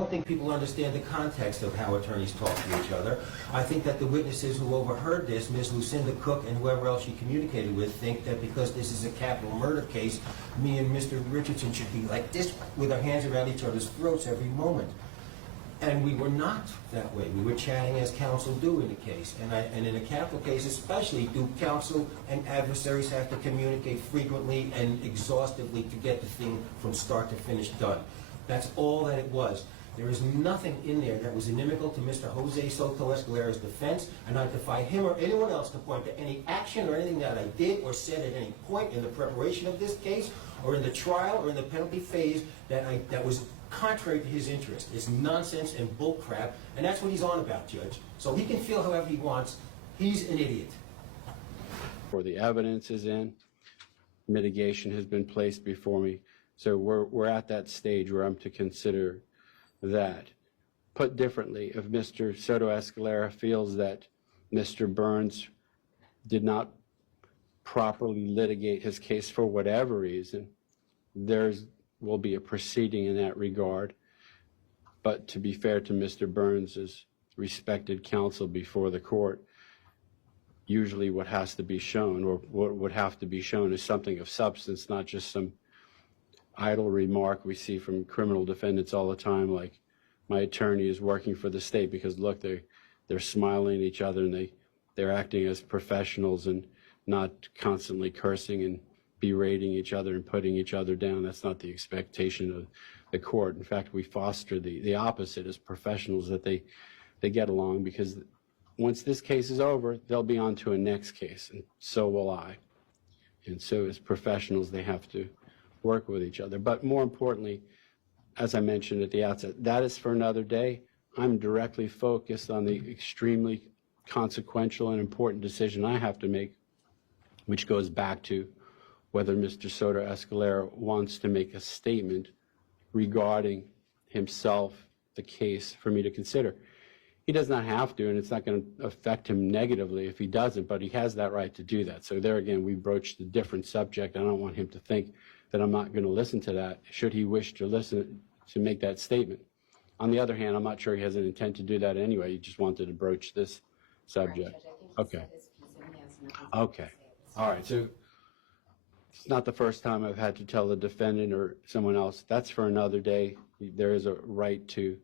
I don't think people understand the context of how attorneys talk to each other. I think that the witnesses who overheard this, Ms. Lucinda Cook and whoever else she communicated with, think that because this is a capital murder case, me and Mr. Richardson should be like this with our hands around each other's throats every moment. And we were not that way. We were chatting as counsel do in the case. And in a capital case especially, do counsel and adversaries have to communicate frequently and exhaustively to get the thing from start to finish done. That's all that it was. There is nothing in there that was inimical to Mr. Jose Soto-Escalera's defense, and I defy him or anyone else to point to any action or anything that I did or said at any point in the preparation of this case or in the trial or in the penalty phase that was contrary to his interest. It's nonsense and bullcrap, and that's what he's on about, Judge. So he can feel however he wants. He's an idiot. For the evidence is in, mitigation has been placed before me, so we're at that stage where I'm to consider that. Put differently, if Mr. Soto-Escalera feels that Mr. Burns did not properly litigate his case for whatever reason, there will be a proceeding in that regard. But to be fair to Mr. Burns' respected counsel before the court, usually what has to be shown, or what would have to be shown, is something of substance, not just some idle remark we see from criminal defendants all the time, like, my attorney is working for the state, because look, they're smiling at each other and they're acting as professionals and not constantly cursing and berating each other and putting each other down. That's not the expectation of the court. In fact, we foster the opposite as professionals, that they get along, because once this case is over, they'll be on to a next case, and so will I. And so as professionals, they have to work with each other. But more importantly, as I mentioned at the outset, that is for another day. I'm directly focused on the extremely consequential and important decision I have to make, which goes back to whether Mr. Soto-Escalera wants to make a statement regarding himself, the case, for me to consider. He does not have to, and it's not going to affect him negatively if he doesn't, but he has that right to do that. So there again, we broached a different subject. I don't want him to think that I'm not going to listen to that, should he wish to listen to make that statement. On the other hand, I'm not sure he has an intent to do that anyway. He just wanted to broach this subject. Okay. Okay. All right. So it's not the first time I've had to tell the defendant or someone else, that's for another day. There is a right to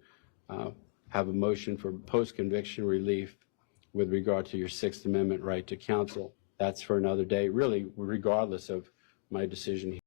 have a motion for post-conviction relief with regard to your Sixth Amendment right to counsel. That's for another day, really, regardless of my decision here.